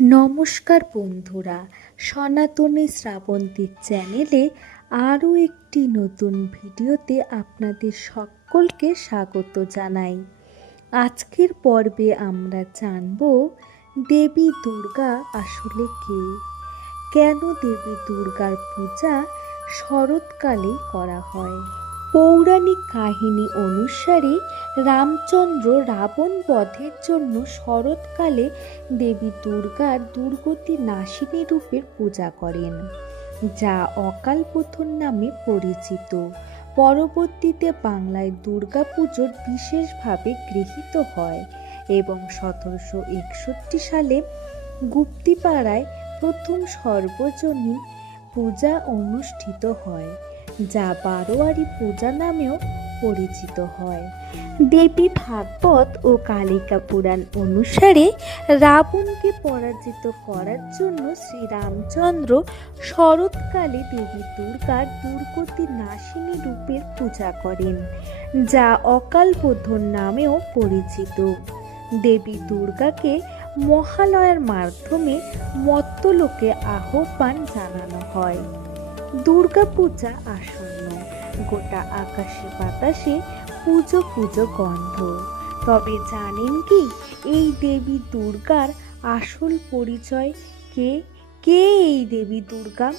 নমস্কার বন্ধুরা, সনাতনী শ্রাবন্তীর চ্যানেলে আরও একটি নতুন ভিডিওতে আপনাদের সকলকে স্বাগত জানাই। আজকের পর্বে আমরা জানব, দেবী দুর্গা আসলে কে? কেন দেবী দুর্গার পূজা শরৎকালে করা হয়? পৌরাণিক কাহিনী অনুসারে রামচন্দ্র রাবণ বধের জন্য শরৎকালে দেবী দুর্গার দুর্গতি নাশিনী রূপের পূজা করেন, যা অকাল বোধন নামে পরিচিত। পরবর্তীতে বাংলায় দুর্গাপুজোর বিশেষভাবে গৃহীত হয় এবং সতেরোশো একষট্টি সালে গুপ্তিপাড়ায় প্রথম সর্বজনীন পূজা অনুষ্ঠিত হয়। যা বারোয়ারি পূজা নামেও পরিচিত হয়। দেবী ভাগবত ও কালিকা পুরাণ অনুসারে রাবণকে পরাজিত করার জন্য শ্রীরামচন্দ্র শরৎকালে দেবী দুর্গার দুর্গতি নাশিনী রূপের পূজা করেন, যা অকাল বোধন নামেও পরিচিত। দেবী দুর্গাকে মহালয়ার মাধ্যমে মত্তলোকে আহ্বান জানানো হয়। দুর্গাপূজা আসন্ন। গোটা আকাশে বাতাসে পুজো পুজো গন্ধ। তবে জানেন কি, এই দেবী দুর্গার আসল পরিচয় কে? কে এই দেবী দুর্গা?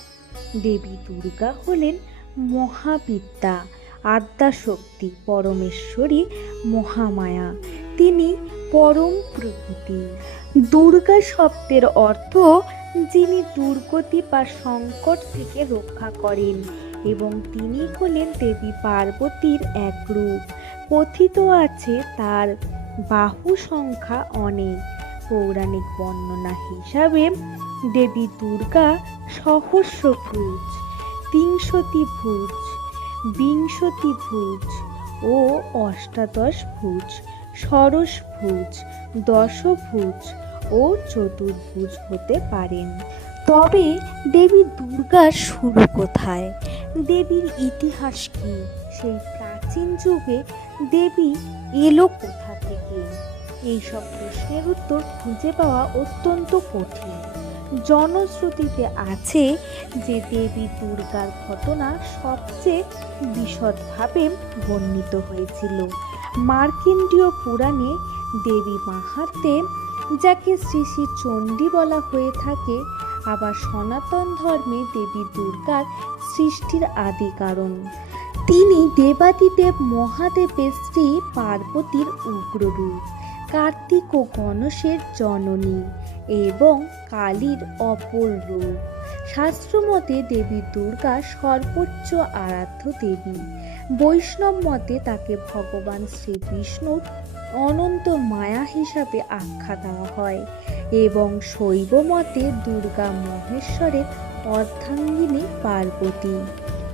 দেবী দুর্গা হলেন মহাবিদ্যা, আদ্যাশক্তি, পরমেশ্বরী মহামায়া। তিনি পরম প্রকৃতি। দুর্গা শব্দের অর্থ যিনি দুর্গতি বা সংকট থেকে রক্ষা করেন এবং তিনি হলেন দেবী পার্বতীর এক রূপ। কথিত আছে তার বাহু সংখ্যা অনেক। পৌরাণিক বর্ণনা হিসাবে দেবী দুর্গা সহস্র ভুজ তিনশতি ভুজ বিংশতি ভুজ ও অষ্টাদশ ভুজ, ষোড়শ ভুজ, দশভুজ ও চতুর্ভুজ হতে পারেন। তবে দেবী দুর্গার শুরু কোথায়? দেবীর ইতিহাস কি? সেই প্রাচীন যুগে দেবী এলো কোথা থেকে? এইসব প্রশ্নের উত্তর খুঁজে পাওয়া অত্যন্ত কঠিন। জনশ্রুতিতে আছে যে দেবী দুর্গার ঘটনা সবচেয়ে বিশদভাবে বর্ণিত হয়েছিল। মার্কেন্ডীয় পুরাণে দেবী মাহাত্মে যাকে শ্রী শ্রী চণ্ডী বলা হয়ে থাকে, আবার সনাতন ধর্মে দেবী দুর্গার সৃষ্টির আদি কারণ। তিনি দেবাদিদেব মহাদেবের স্ত্রী পার্বতীর উগ্ররূপ, কার্তিক ও গণেশের জননী এবং কালীর অপর রূপ। শাস্ত্রমতে দেবী দুর্গা সর্বোচ্চ আরাধ্য দেবী। বৈষ্ণব মতে তাকে ভগবান শ্রী বিষ্ণুর অনন্ত মায়া হিসাবে আখ্যা দেওয়া হয় এবং শৈব মতে দুর্গা মহেশ্বরের অর্ধাঙ্গিনী পার্বতী।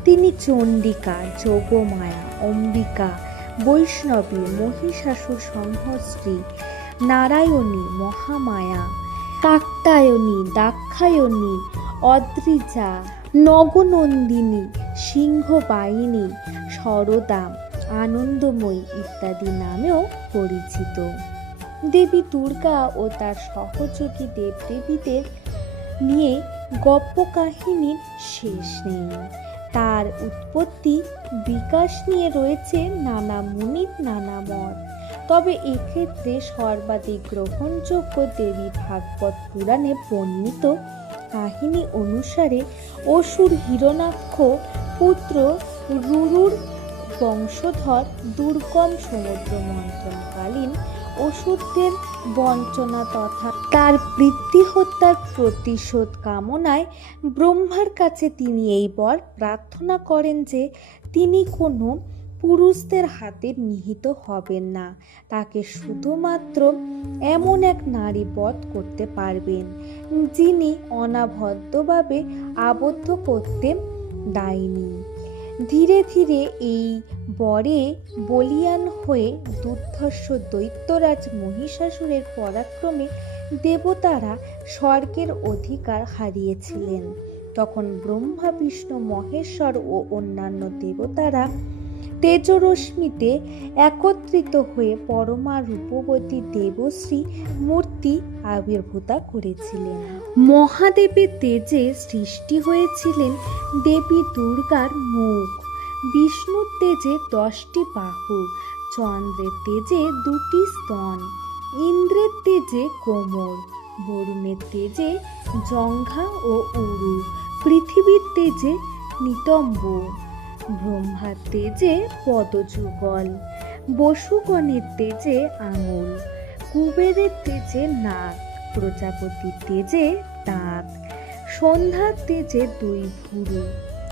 তিনি চণ্ডিকা, যোগমায়া, অম্বিকা, বৈষ্ণবী, মহিষাসুর সংহস্ত্রী, নারায়ণী, মহামায়া কাত্তায়নী দাক্ষায়ণী অদ্রিজা, নগনন্দিনী, সিংহবাহিনী সরদা আনন্দময়ী ইত্যাদি নামেও পরিচিত। দেবী দুর্গা ও তার সহযোগী দেবদেবীদের নিয়ে গপ্প কাহিনীর শেষ নেই। তার উৎপত্তি বিকাশ নিয়ে রয়েছে নানা মুনির, নানা মত তবে এক্ষেত্রে সর্বাধিক গ্রহণযোগ্য দেবী ভাগবত পুরাণে বর্ণিত কাহিনী অনুসারে অসুর হিরণাক্ষ পুত্র রুরুর বংশধর দুর্গম সমুদ্র মন্থনকালীন অসুরদের বঞ্চনা তথা তার বৃত্তি হত্যার প্রতিশোধ কামনায় ব্রহ্মার কাছে তিনি এই বর প্রার্থনা করেন যে তিনি কোনো পুরুষদের হাতে নিহিত হবেন না। তাকে শুধুমাত্র এমন এক নারী বধ করতে পারবেন, যিনি অনাবদ্ধভাবে আবদ্ধ করতে দায়নি ধীরে ধীরে এই বরে বলিয়ান হয়ে দুর্ধর্ষ দৈত্যরাজ মহিষাসুরের পরাক্রমে দেবতারা স্বর্গের অধিকার হারিয়েছিলেন। তখন ব্রহ্মা, বিষ্ণু, মহেশ্বর ও অন্যান্য দেবতারা তেজরশ্মিতে একত্রিত হয়ে পরমা রূপবতী দেবশ্রী মূর্তি আবির্ভূতা করেছিলেন। মহাদেবের তেজে সৃষ্টি হয়েছিলেন দেবী দুর্গার মুখ। বিষ্ণুর তেজে দশটি বাহু, চন্দ্রের তেজে দুটি স্তন, ইন্দ্রের তেজে কোমর, বরুণের তেজে জঙ্ঘা ও উরু, পৃথিবীর তেজে নিতম্ব। ব্রহ্মার তেজে পদযুগল, বসুগণের তেজে আঙুল, কুবেরের তেজে নাক, প্রজাপতির তেজে দাঁত, সন্ধ্যার তেজে দুই ভুরু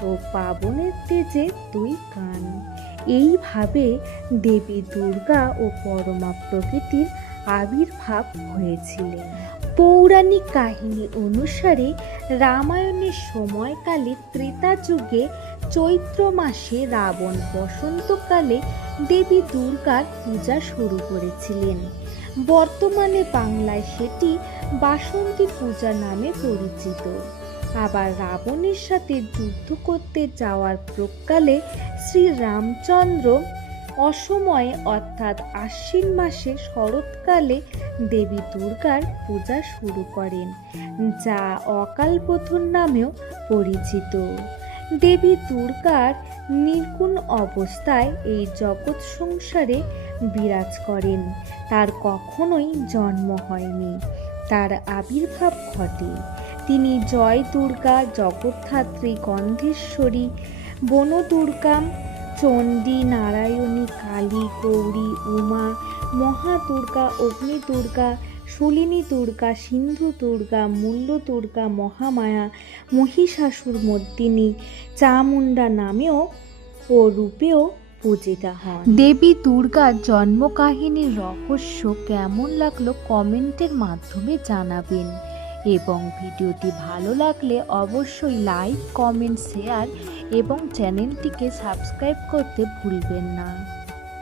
ও পাবনের তেজে দুই কান। এইভাবে দেবী দুর্গা ও পরমা প্রকৃতির আবির্ভাব হয়েছিলেন। পৌরাণিক কাহিনী অনুসারে রামায়ণের সময়কালে ত্রেতা যুগে চৈত্র মাসে রাবণ বসন্তকালে দেবী দুর্গার পূজা শুরু করেছিলেন। বর্তমানে বাংলায় সেটি বাসন্তী পূজা নামে পরিচিত। আবার রাবণের সাথে যুদ্ধ করতে যাওয়ার প্রকালে শ্রী রামচন্দ্র অসময়ে, অর্থাৎ আশ্বিন মাসে শরৎকালে দেবী দুর্গার পূজা শুরু করেন, যা অকালবোধন নামেও পরিচিত। দেবী দুর্গার নির্গুণ অবস্থায় এই জগৎ সংসারে বিরাজ করেন। তার কখনোই জন্ম হয়নি। তার আবির্ভাব ঘটে। তিনি জয় দুর্গা, জগদ্ধাত্রী, গন্ধেশ্বরী বনদুর্গা চণ্ডী, নারায়ণী, কালী, গৌরী, উমা, মহাদুর্গা অগ্নি দুর্গা শুলিনী দুর্গা, সিন্ধু দুর্গা মূল্য দুর্গা, মহামায়া, মহিষাসুর মর্দিনী চামুন্ডা নামেও ও রূপেও পূজিতা হন। দেবী দুর্গার জন্মকাহিনীর রহস্য কেমন লাগল কমেন্টের মাধ্যমে জানাবেন এবং ভিডিওটি ভালো লাগলে অবশ্যই লাইক, কমেন্ট, শেয়ার এবং চ্যানেলটিকে সাবস্ক্রাইব করতে ভুলবেন না।